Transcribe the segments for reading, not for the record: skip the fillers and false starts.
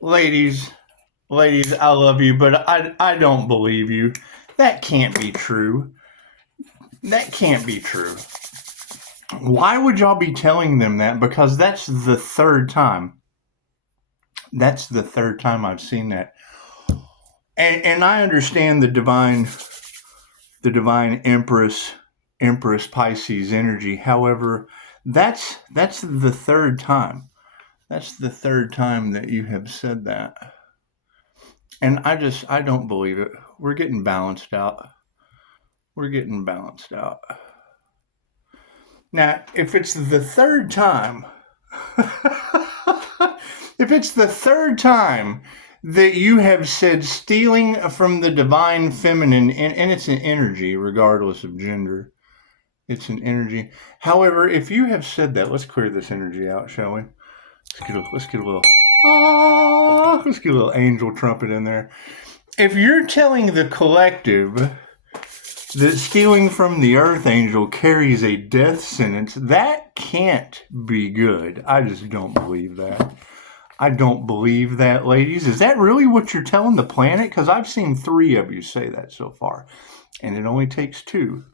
Ladies, ladies, I love you, but I don't believe you. That can't be true. That can't be true. Why would y'all be telling them that? Because that's the third time. That's the third time I've seen that. And I understand the divine Empress Pisces energy. However, that's the third time. That's the third time that you have said that. And I don't believe it. We're getting balanced out. We're getting balanced out. Now, if it's the third time, if it's the third time that you have said stealing from the divine feminine, and it's an energy, regardless of gender, it's an energy. However, if you have said that, let's clear this energy out, shall we? Let's get a little let's get a little angel trumpet in there. If you're telling the collective that stealing from the earth angel carries a death sentence, that can't be good. I just don't believe that. I don't believe that, ladies. Is that really what you're telling the planet? Because I've seen 3 of you say that so far. And it only takes 2.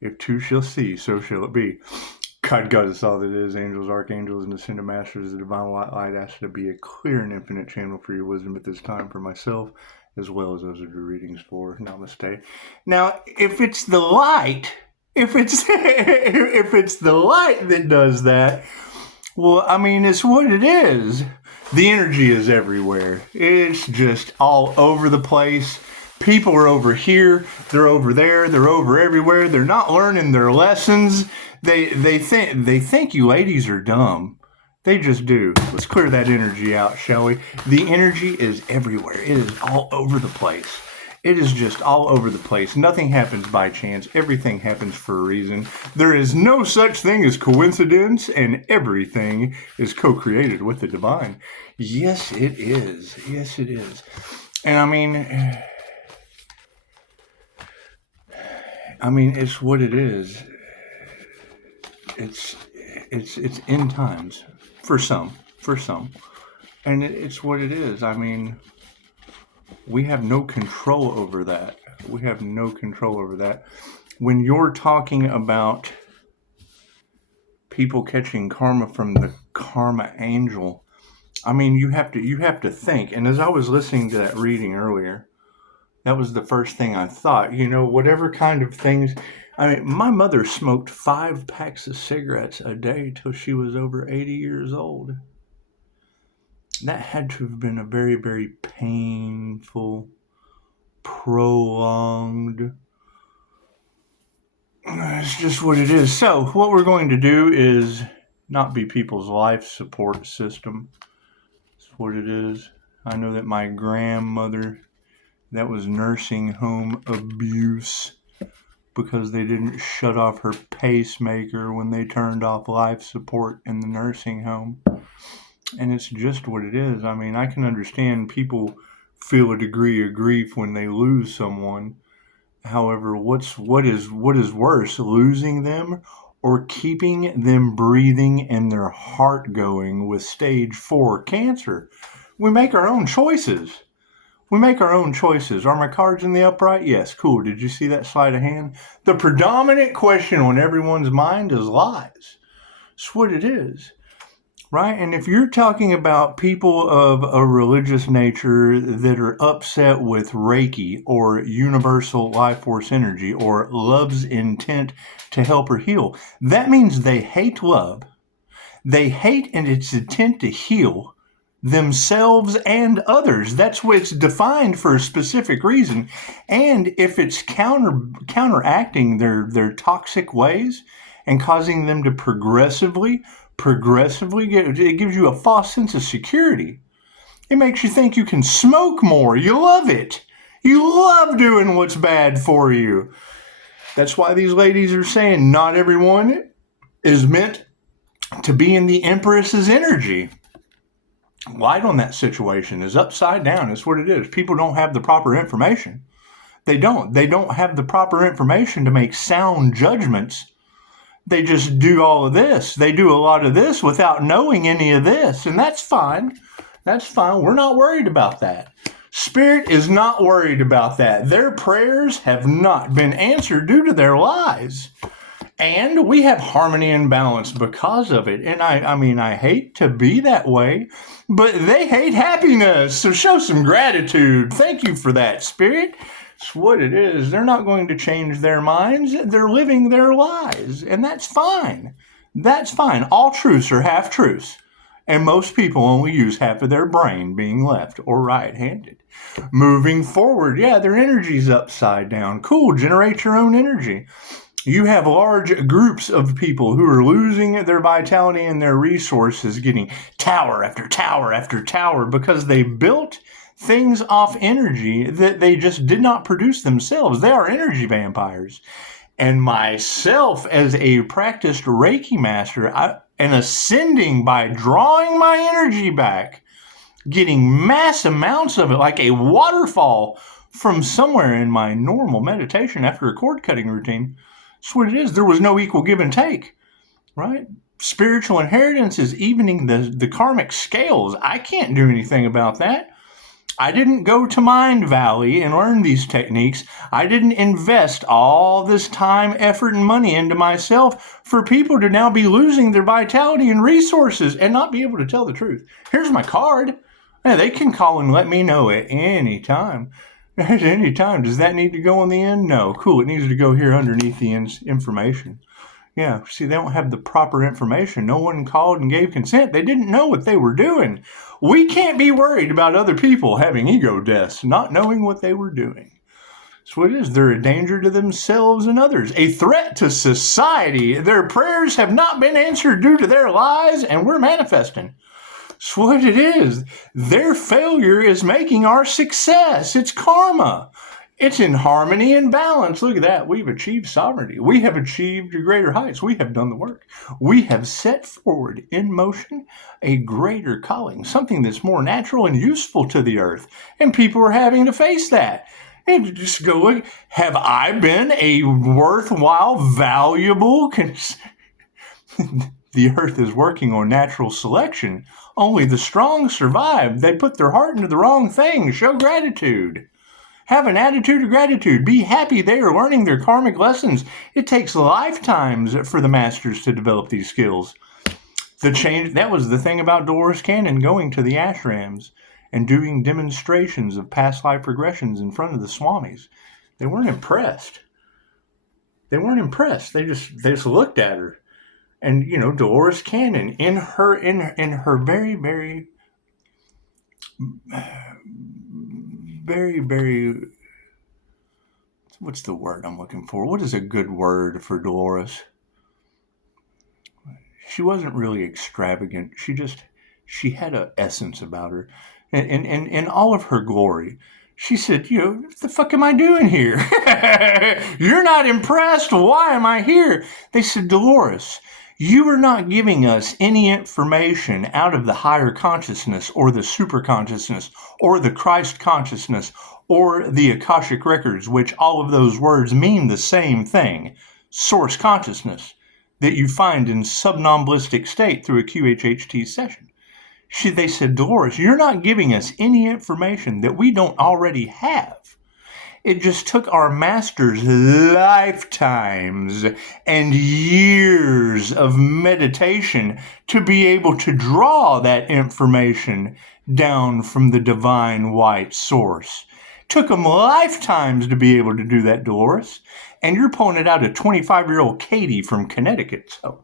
If 2 shall see, so shall it be. God is all that is. Angels, archangels, and ascended masters, the divine light asks to be a clear and infinite channel for your wisdom at this time for myself, as well as those who do readings for. Namaste. Now, if it's the light, if it's the light that does that, well, I mean, it's what it is. The energy is everywhere. It's just all over the place. People are over here, they're over there, they're over everywhere. They're not learning their lessons. They think you ladies are dumb. They just do. Let's clear that energy out, shall we? The energy is everywhere. It is all over the place. It is just all over the place. Nothing happens by chance. Everything happens for a reason. There is no such thing as coincidence, and everything is co-created with the divine. Yes, it is. Yes, it is. And I mean, it's what it is. It's end times for some, and it's what it is. I mean, we have no control over that. We have no control over that. When you're talking about people catching karma from the karma angel, I mean, you have to think. And as I was listening to that reading earlier, that was the first thing I thought. Whatever kind of things. I mean, my mother smoked 5 packs of cigarettes a day till she was over 80 years old. That had to have been a very, very painful, prolonged. It's just what it is. So, what we're going to do is not be people's life support system. It's what it is. I know that my grandmother, that was nursing home abuse because they didn't shut off her pacemaker when they turned off life support in the nursing home. And it's just what it is. I mean, I can understand people feel a degree of grief when they lose someone. However, what is worse, losing them or keeping them breathing and their heart going with stage 4 cancer? We make our own choices. We make our own choices. Are my cards in the upright? Yes. Cool. Did you see that sleight of hand? The predominant question on everyone's mind is lies. It's what it is. Right? And if you're talking about people of a religious nature that are upset with Reiki or universal life force energy or love's intent to help or heal, that means they hate love. They hate and its intent to heal themselves and others. That's what it's defined for a specific reason. And if it's counteracting their toxic ways and causing them to progressively it gives you a false sense of security. It makes you think you can smoke more. You love it. You love doing what's bad for you. That's why these ladies are saying not everyone is meant to be in the Empress's energy. Light on that situation is upside down. It's what it is. People don't have the proper information. They don't have the proper information to make sound judgments. They just do all of this. They do a lot of this without knowing any of this, and that's fine. That's fine. We're not worried about that. Spirit is not worried about that. Their prayers have not been answered due to their lies. And we have harmony and balance because of it. And I hate to be that way, but they hate happiness. So show some gratitude. Thank you for that, Spirit. It's what it is. They're not going to change their minds. They're living their lies. And that's fine. That's fine. All truths are half truths. And most people only use half of their brain, being left or right-handed. Moving forward, yeah, their energy's upside down. Cool, generate your own energy. You have large groups of people who are losing their vitality and their resources, getting tower after tower after tower because they built things off energy that they just did not produce themselves. They are energy vampires. And myself, as a practiced Reiki master, and ascending by drawing my energy back, getting mass amounts of it like a waterfall from somewhere in my normal meditation after a cord cutting routine. That's what it is. There was no equal give and take, right? Spiritual inheritance is evening the karmic scales. I can't do anything about that. I didn't go to Mind Valley and learn these techniques. I didn't invest all this time, effort, and money into myself for people to now be losing their vitality and resources and not be able to tell the truth. Here's my card. Yeah, they can call and let me know at any time. At any time. Does that need to go on the end? No. Cool. It needs to go here underneath the information. Yeah, see, they don't have the proper information. No one called and gave consent. They didn't know what they were doing. We can't be worried about other people having ego deaths, not knowing what they were doing. That's what it is. They're a danger to themselves and others, a threat to society. Their prayers have not been answered due to their lies, and we're manifesting. That's what it is. Their failure is making our success. It's karma. It's in harmony and balance. Look at that. We've achieved sovereignty. We have achieved greater heights. We have done the work. We have set forward in motion a greater calling, something that's more natural and useful to the earth. And people are having to face that. And just go, look, have I been a worthwhile, valuable... The earth is working on natural selection. Only the strong survive. They put their heart into the wrong thing. Show gratitude. Have an attitude of gratitude. Be happy they are learning their karmic lessons. It takes lifetimes for the masters to develop these skills. That was the thing about Dolores Cannon going to the ashrams and doing demonstrations of past life regressions in front of the swamis. They weren't impressed. They just looked at her. And, Dolores Cannon, in her very, very, very, very, what's the word I'm looking for? What is a good word for Dolores? She wasn't really extravagant. She had an essence about her. And in all of her glory, she said, what the fuck am I doing here? You're not impressed. Why am I here? They said, Dolores, you are not giving us any information out of the higher consciousness or the super consciousness or the Christ consciousness or the Akashic Records, which all of those words mean the same thing, source consciousness, that you find in subnombulistic state through a QHHT session. They said, Dolores, you're not giving us any information that we don't already have. It just took our masters lifetimes and years of meditation to be able to draw that information down from the divine white source. Took them lifetimes to be able to do that, Dolores. And you're pulling it out of 25-year-old Katie from Connecticut. So,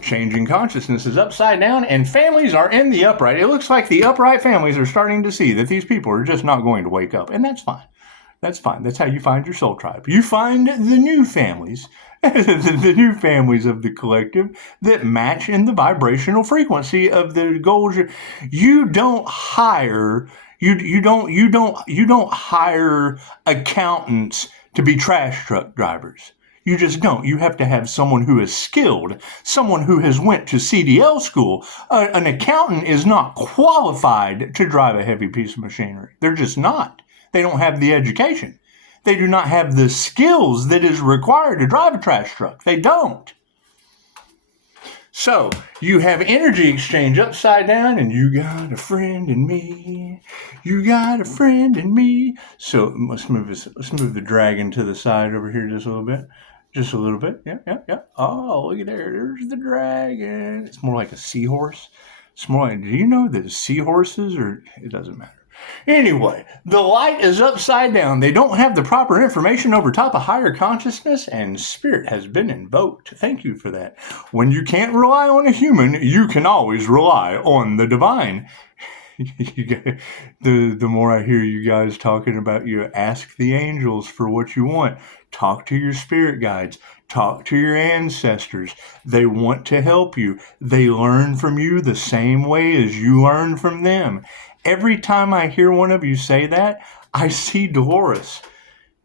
changing consciousness is upside down, and families are in the upright. It looks like the upright families are starting to see that these people are just not going to wake up, and that's fine. That's fine. That's how you find your soul tribe. You find the new families, the new families of the collective that match in the vibrational frequency of the goals. You don't hire accountants to be trash truck drivers. You just don't. You have to have someone who is skilled, someone who has went to CDL school. An accountant is not qualified to drive a heavy piece of machinery. They're just not. They don't have the education. They do not have the skills that is required to drive a trash truck. They don't. So you have energy exchange upside down, and you got a friend in me. You got a friend in me. So let's move the dragon to the side over here just a little bit. Just a little bit. Yeah. Oh, look at there. There's the dragon. It's more like a seahorse. It's more like, do you know that seahorses are, it doesn't matter. Anyway, the light is upside down. They don't have the proper information over top of higher consciousness, and spirit has been invoked. Thank you for that. When you can't rely on a human, you can always rely on the divine. The more I hear you guys talking about, you ask the angels for what you want. Talk to your spirit guides. Talk to your ancestors. They want to help you. They learn from you the same way as you learn from them. Every time I hear one of you say that, I see Dolores.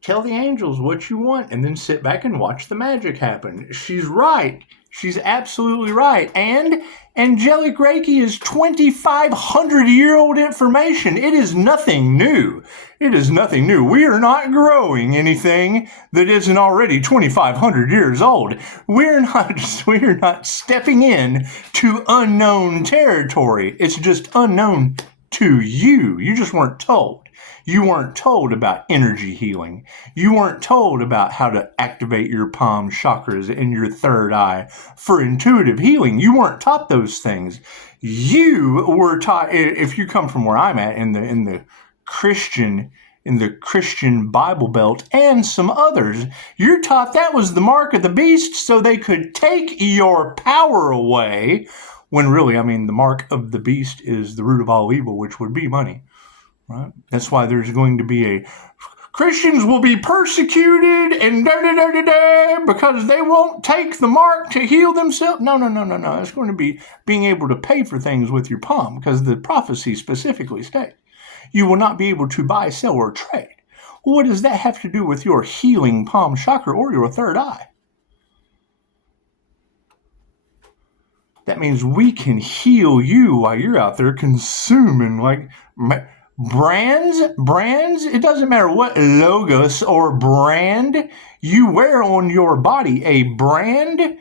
Tell the angels what you want and then sit back and watch the magic happen. She's right. She's absolutely right. And angelic Reiki is 2,500-year-old information. It is nothing new. It is nothing new. We are not growing anything that isn't already 2,500 years old. We're not stepping in to unknown territory. It's just unknown to you. You just weren't told. You weren't told about energy healing. You weren't told about how to activate your palm chakras and your third eye for intuitive healing. You weren't taught those things. You were taught, if you come from where I'm at in the Christian Bible Belt and some others, you're taught that was the mark of the beast so they could take your power away, when really, the mark of the beast is the root of all evil, which would be money. Right? That's why there's going to be Christians will be persecuted and because they won't take the mark to heal themselves. No. It's going to be being able to pay for things with your palm, because the prophecy specifically states you will not be able to buy, sell, or trade. Well, what does that have to do with your healing palm chakra or your third eye? That means we can heal you while you're out there consuming brands. It doesn't matter what logos or brand you wear on your body. A brand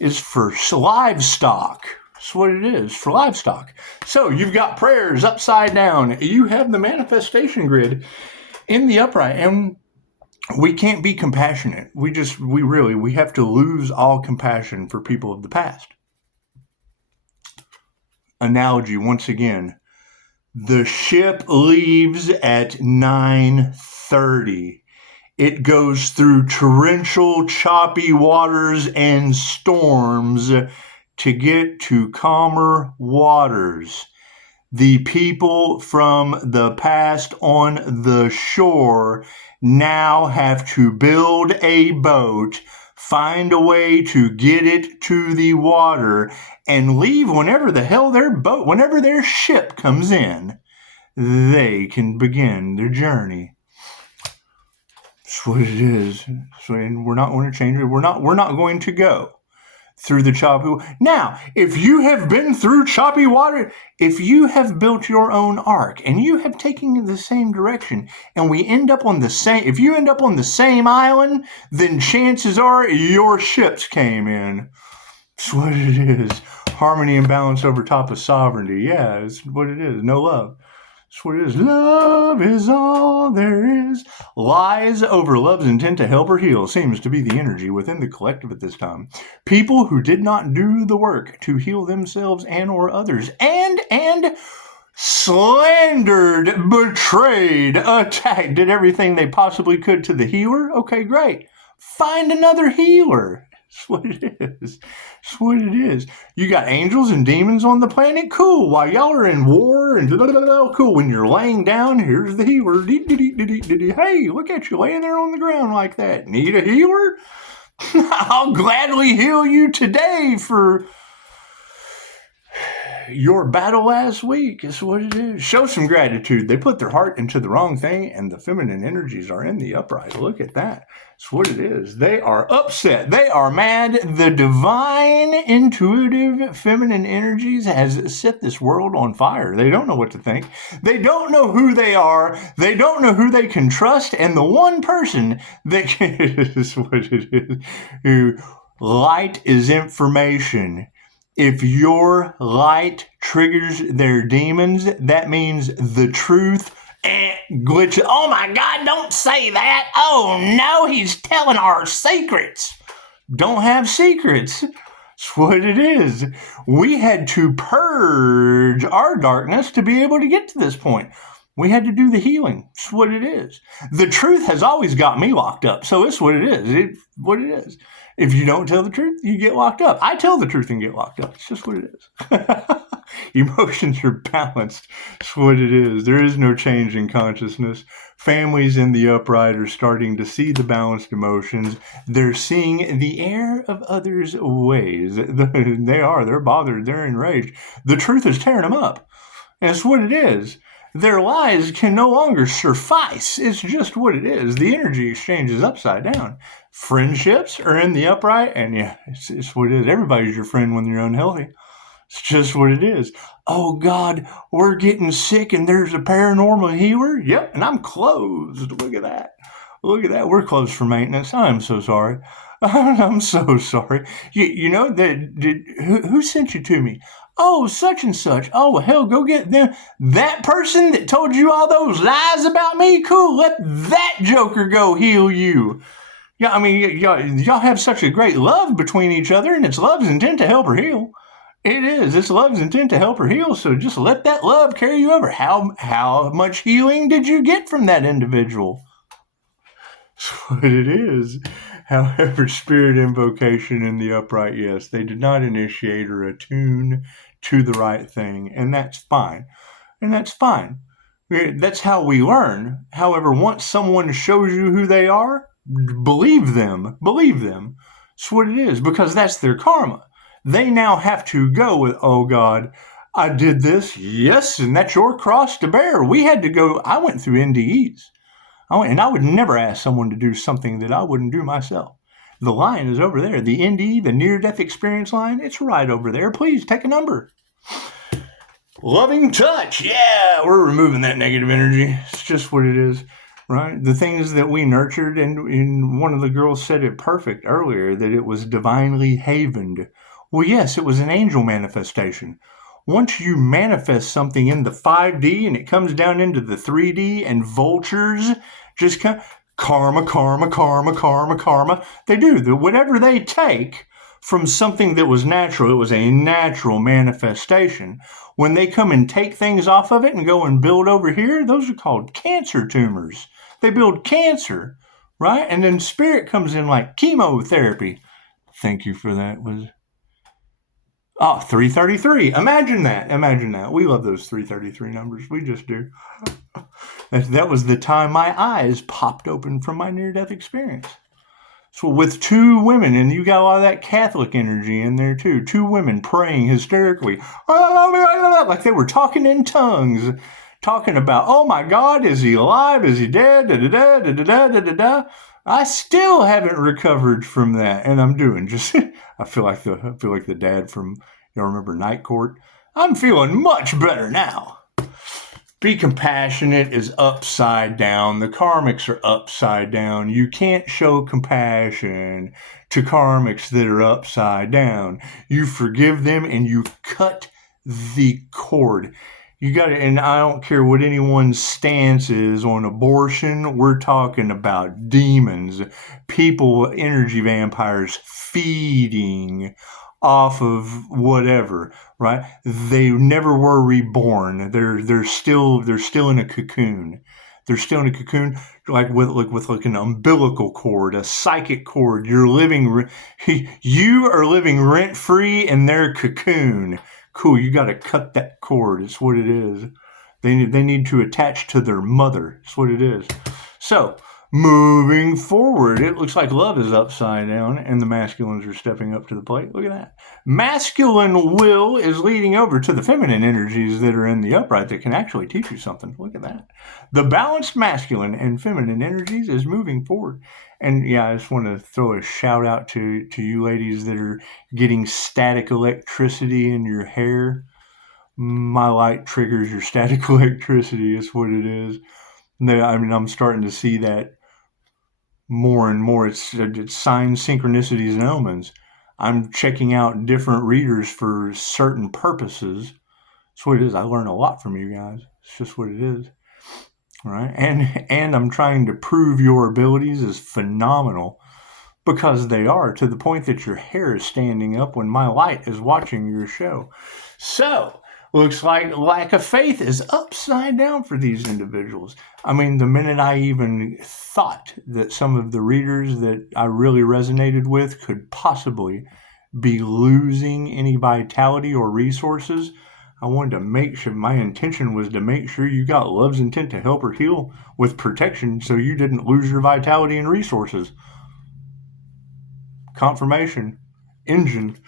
is for livestock. That's what it is, for livestock. So you've got prayers upside down. You have the manifestation grid in the upright, and we can't be compassionate. We have to lose all compassion for people of the past. Analogy once again. The ship leaves at 9:30. It goes through torrential, choppy waters and storms to get to calmer waters. The people from the past on the shore now have to build a boat, find a way to get it to the water, and leave whenever their ship comes in. They can begin their journey. That's what it is. So we're not going to change it. We're not going to go through the choppy water. Now, if you have been through choppy water, if you have built your own ark and you have taken the same direction, and if you end up on the same island, then chances are your ships came in. That's what it is. Harmony and balance over top of sovereignty. Yeah, it's what it is. No love. That's what it is. Love is all there is. Lies over love's intent to help or heal seems to be the energy within the collective at this time. People who did not do the work to heal themselves and or others, and slandered, betrayed, attacked, did everything they possibly could to the healer. Okay, great. Find another healer. That's what it is. That's what it is. You got angels and demons on the planet? Cool. While y'all are in war and cool. When you're laying down, here's the healer. Hey, look at you laying there on the ground like that. Need a healer? I'll gladly heal you today for your battle last week is what it is. Show some gratitude. They put their heart into the wrong thing, and the feminine energies are in the upright. Look at that. It's what it is. They are upset. They are mad. The divine, intuitive, feminine energies has set this world on fire. They don't know what to think. They don't know who they are. They don't know who they can trust. And the one person that can, is what it is, who light is information. If your light triggers their demons, that means the truth glitch. Oh my God, don't say that. Oh no, he's telling our secrets. Don't have secrets. That's what it is. We had to purge our darkness to be able to get to this point. We had to do the healing. That's what it is. The truth has always got me locked up. So it's what it is. It's what it is. If you don't tell the truth, you get locked up. I tell the truth and get locked up. It's just what it is. Emotions are balanced. It's what it is. There is no change in consciousness. Families in the upright are starting to see the balanced emotions. They're seeing the error of others' ways. They are. They're bothered. They're enraged. The truth is tearing them up. And it's what it is. Their lies can no longer suffice. It's just what it is. The energy exchange is upside down. Friendships are in the upright, and yeah, it's what it is. Everybody's your friend when you're unhealthy. It's just what it is. Oh God, we're getting sick and there's a paranormal healer? Yep, and I'm closed. Look at that. Look at that. We're closed for maintenance. I'm so sorry. I'm so sorry. You know, who sent you to me? Oh, such and such. Oh, hell, go get them. That person that told you all those lies about me? Cool, let that joker go heal you. Yeah, I mean, y'all have such a great love between each other, and it's love's intent to help her heal. It is. It's love's intent to help her heal, so just let that love carry you over. How much healing did you get from that individual? That's what it is. However, spirit invocation in the upright, yes, they did not initiate or attune to the right thing, and that's fine. And that's fine. That's how we learn. However, once someone shows you who they are, believe them. Believe them. That's what it is, because that's their karma. They now have to go with, oh God, I did this. Yes, and that's your cross to bear. We had to go. I went through NDEs. And I would never ask someone to do something that I wouldn't do myself. The line is over there. The NDE, the near-death experience line, it's right over there. Please take a number. Loving touch. Yeah, we're removing that negative energy. It's just what it is, right? The things that we nurtured, and one of the girls said it perfect earlier, that it was divinely havened. Well, yes, it was an angel manifestation. Once you manifest something in the 5D and it comes down into the 3D and vultures just come, karma. They do. Whatever they take from something that was natural, it was a natural manifestation. When they come and take things off of it and go and build over here, those are called cancer tumors. They build cancer, right? And then spirit comes in like chemotherapy. Thank you for that. 333. Imagine that. We love those 333 numbers. We just do. That was the time my eyes popped open from my near-death experience. So with two women, and you got a lot of that Catholic energy in there too. Two women praying hysterically, like they were talking in tongues, talking about, oh my God, is he alive? Is he dead? I still haven't recovered from that, and I'm doing just. I feel like the dad from, y'all remember Night Court? I'm feeling much better now. Be compassionate is upside down. The karmics are upside down. You can't show compassion to karmics that are upside down. You forgive them and you cut the cord. You got to, and I don't care what anyone's stance is on abortion. We're talking about demons, people, energy vampires feeding off of whatever, right? They never were reborn. They're still in a cocoon. They're still in a cocoon, like with an umbilical cord, a psychic cord. You are living rent free in their cocoon. Cool. You got to cut that cord. It's what it is. They need to attach to their mother. It's what it is. So moving forward. It looks like love is upside down and the masculines are stepping up to the plate. Look at that. Masculine will is leading over to the feminine energies that are in the upright that can actually teach you something. Look at that. The balanced masculine and feminine energies is moving forward. And yeah, I just want to throw a shout out to you ladies that are getting static electricity in your hair. My light triggers your static electricity is what it is. I mean, I'm starting to see that more and more. It's signs, synchronicities, and omens. I'm checking out different readers for certain purposes. That's what it is. I learn a lot from you guys. It's just what it is. All right. And I'm trying to prove your abilities is phenomenal, because they are, to the point that your hair is standing up when my light is watching your show. So, looks like lack of faith is upside down for these individuals. I mean, the minute I even thought that some of the readers that I really resonated with could possibly be losing any vitality or resources, I wanted to make sure, my intention was to make sure you got love's intent to help or heal with protection so you didn't lose your vitality and resources. Confirmation. Engine.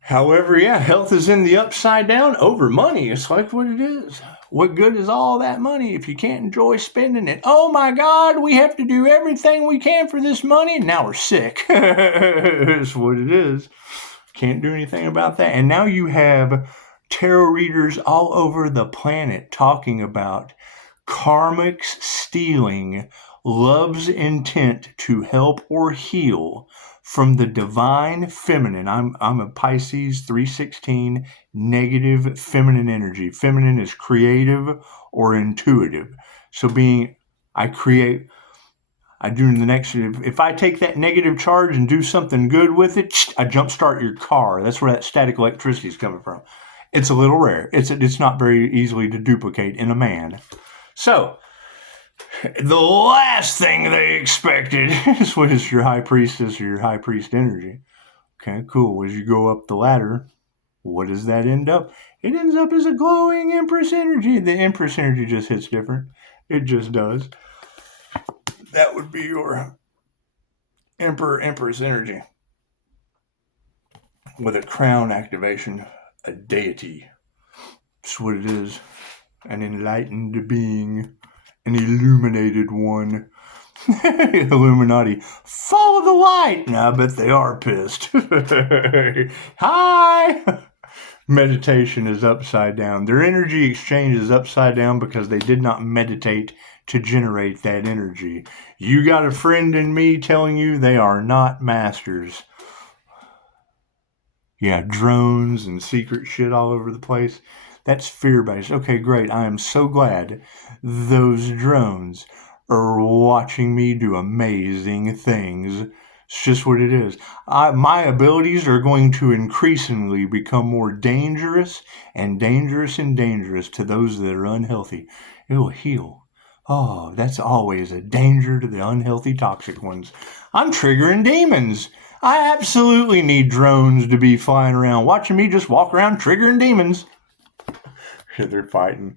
However, yeah, health is in the upside down over money. It's like what it is. What good is all that money if you can't enjoy spending it? Oh my God, we have to do everything we can for this money, and now we're sick. It's what it is. Can't do anything about that. And now you have tarot readers all over the planet talking about karmics stealing love's intent to help or heal from the divine feminine. I'm a Pisces 316 negative feminine energy. Feminine is creative or intuitive. So I do the next, if I take that negative charge and do something good with it, I jumpstart your car. That's where that static electricity is coming from. It's a little rare. It's not very easily to duplicate in a man. So, the last thing they expected is what is your high priestess or your high priest energy. Okay, cool. As you go up the ladder, what does that end up? It ends up as a glowing Empress energy. The Empress energy just hits different. It just does. That would be your Emperor Empress energy. With a crown activation, a deity. That's what it is. An enlightened being. An illuminated one. Illuminati. Follow the light. Now, I bet they are pissed. Hi! Meditation is upside down. Their energy exchange is upside down because they did not meditate to generate that energy. You got a friend in me telling you they are not masters. Yeah, drones and secret shit all over the place. That's fear-based. Okay, great. I am so glad those drones are watching me do amazing things. It's just what it is. My abilities are going to increasingly become more dangerous and dangerous and dangerous to those that are unhealthy. It will heal. Oh, that's always a danger to the unhealthy, toxic ones. I'm triggering demons. I absolutely need drones to be flying around, watching me just walk around triggering demons. They're fighting.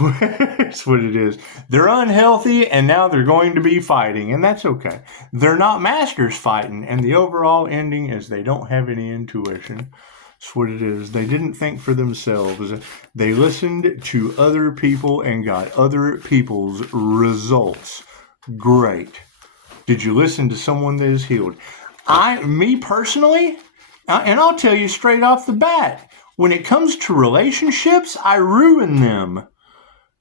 That's what it is. They're unhealthy, and now they're going to be fighting, and that's okay. They're not masters fighting, and the overall ending is they don't have any intuition. That's what it is. They didn't think for themselves. They listened to other people and got other people's results. Great. Did you listen to someone that is healed? Me personally, and I'll tell you straight off the bat, when it comes to relationships, I ruin them.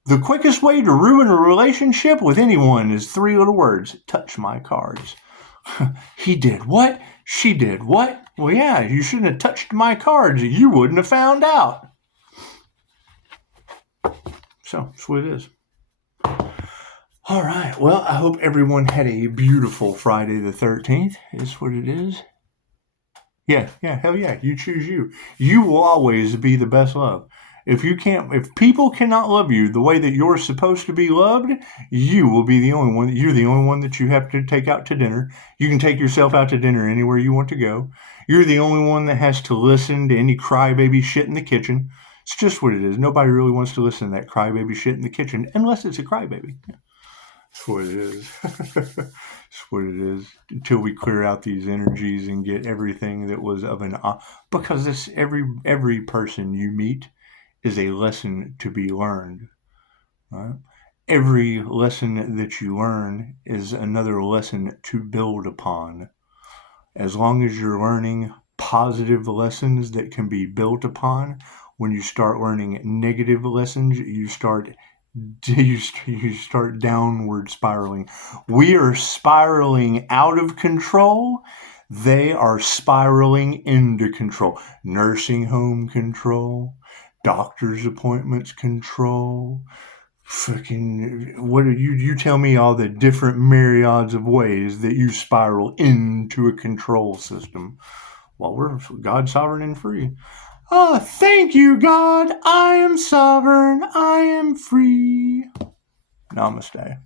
The quickest way to ruin a relationship with anyone is 3 little words. Touch my cards. He did what? She did what? Well, yeah, you shouldn't have touched my cards. You wouldn't have found out. So, that's what it is. All right. Well, I hope everyone had a beautiful Friday the 13th. Is what it is. Yeah, hell yeah. You choose you. You will always be the best love. If people cannot love you the way that you're supposed to be loved, you will be the only one. You're the only one that you have to take out to dinner. You can take yourself out to dinner anywhere you want to go. You're the only one that has to listen to any crybaby shit in the kitchen. It's just what it is. Nobody really wants to listen to that crybaby shit in the kitchen unless it's a crybaby. That's what it is. That's what it is. Until we clear out these energies and get everything that was of an because this every person you meet is a lesson to be learned. Right? Every lesson that you learn is another lesson to build upon. As long as you're learning positive lessons that can be built upon, when you start learning negative lessons, you start downward spiraling. We are spiraling out of control. They are spiraling into control. Nursing home control, doctor's appointments control. Fucking, what are you tell me all the different myriads of ways that you spiral into a control system. Well, we're God, sovereign, and free. Ah, thank you, God. I am sovereign. I am free. Namaste.